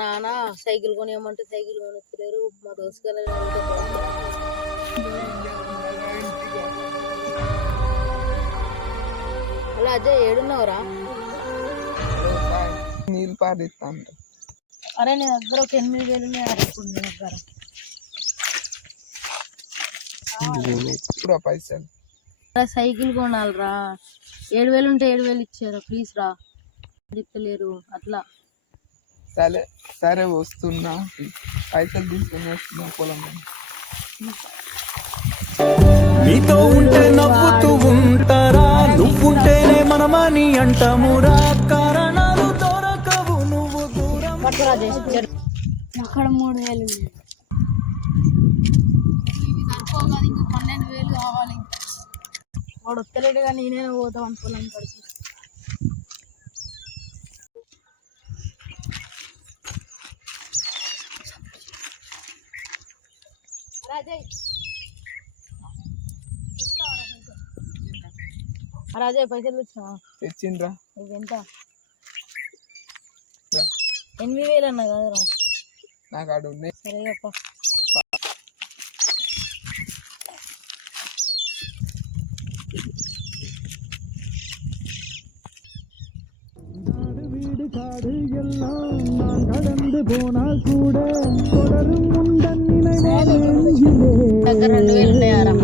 నాన్న cycle కొనియమంటే cycle కొనిస్తలేరు. మా దోస్తులు హలో అజయ్ ఏడున్నావురా? నీళ్ళు పారిస్తాను. అరే నీ దగ్గర ఒక 8,000 ఉన్నాయి ఇప్పుడు నీ దగ్గర పైసలు. సైకిల్ కొనాలిరా. 7,000 ఉంటే 7,000 ఇచ్చారు. ప్లీజ్ రా. ఇస్తలేరు అట్లా. సరే సరే వస్తున్నా, పైసలు తీసుకుని వస్తున్నా పొలం. నీతో ఉంటే నవ్వుతూ ఉంటారా, నువ్వుంటేనే మనమని అంటామురా. కారణాలు దొరకవు నువ్వు దూరం. అక్కడ 3,000 ఇవి సరిపోగా ఇంకా 12,000 కావాలి. వాడు వస్తలేడు కానీ నేనే పోతాం అనుకోలేను పడికి. రాజయ్ పైసలు తెచ్చినా? తెచ్చిండ్రా. ఎంత? 8,000 అన్నా కదరా? నాకు ఆడు ఉన్నాయి. సరే అప్ప. దగ్గర 2,000 ఉన్నాయారా?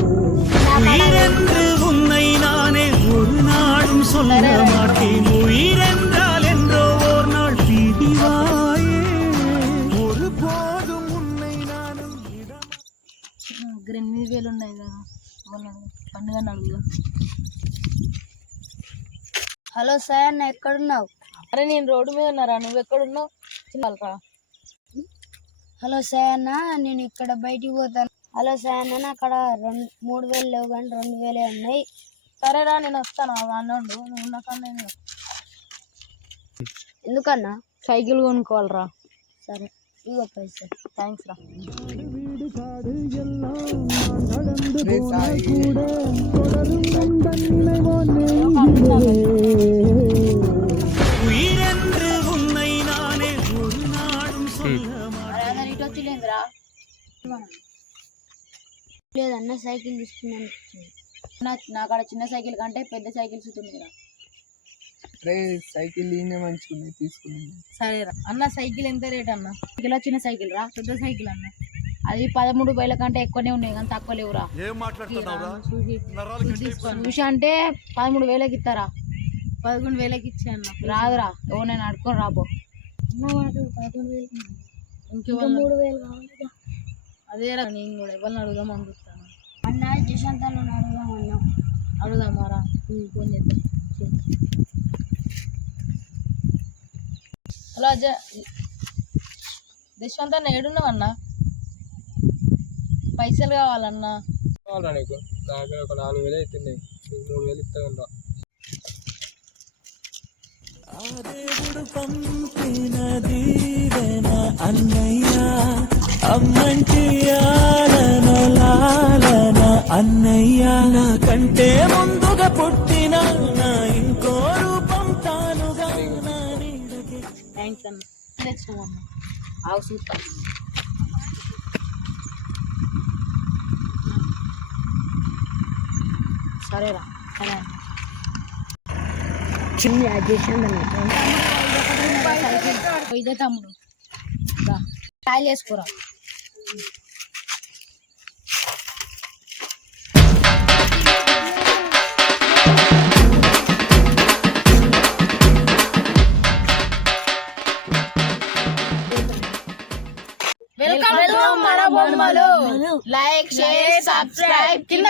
దగ్గర 8,000 ఉన్నాయి కదా, పండుగ అడుగుదా. హలో సార్, ఎక్కడున్నావు? అరే నేను రోడ్డు మీద ఉన్నారా, నువ్వు ఎక్కడున్నావు? చిన్నరా. హలో సార్ అన్న, నేను ఇక్కడ బయటికి పోతాను. హలో సార్ అన్న, అక్కడ 3,000 లేవు కానీ 2,000 ఉన్నాయి. సరేరా నేను వస్తాను. అన్నాడు నువ్వు ఉన్నాకన్నా. ఎందుకన్నా? సైకిల్ కొనుక్కోవాలరా. సరే ఇగో పైసలు. థ్యాంక్స్ రా. లేదన్న, సైకిల్ తీసుకున్నాను. నాకు అక్కడ చిన్న సైకిల్ కంటే పెద్ద సైకిల్స్ ఉన్నాయిరా. సైకిల్ మంచిగా తీసుకున్నాను. సరేరా అన్న. సైకిల్ ఎంత రేట్ అన్న? ఇలా చిన్న సైకిల్ రా, పెద్ద సైకిల్ అన్న. అది 13,000 కంటే ఎక్కువనే ఉన్నాయి కానీ తక్కువ లేవురా. చూసి అంటే 13,000కి ఇస్తారా? 11,000కి ఇచ్చా అన్న. రాదురా, ఓ నేను అడుకొని రాబో. ఇంకెవరు? 3,000 కావాలి. అదేరా నేను కూడా ఎవరిని అడుగుదాం అనుకుంటాను. అన్న జశాంత్ అడుగుదాం అన్నా. అడుగుదామారా? ఫోన్ చేద్దాం. హలో అజయ్, యశ్వంత్ అన్న ఏడున్నావు అన్న? పైసలు కావాలన్నా. కావాలా నీకు? దగ్గర ఒక 4,000 అవుతుంది. 3,000 ఇస్తాను. దేవుడు పంపిన దీవెన అన్నయ్య, అమ్మంటి లాలన అన్నయ్య. నా కంటే ముందుగా పుట్టిన నా ఇంకో రూపం తానుగా. థ్యాంక్స్ అన్న. తెచ్చినావు అన్న. ఆవు సూపర్. సరేరా. సరే అన్న. ఇదే తమ్ముడు కాయలు వేసుకోరా. వెల్కమ్ మన బొమ్మలు. లైక్, షేర్, సబ్స్క్రైబ్, కింద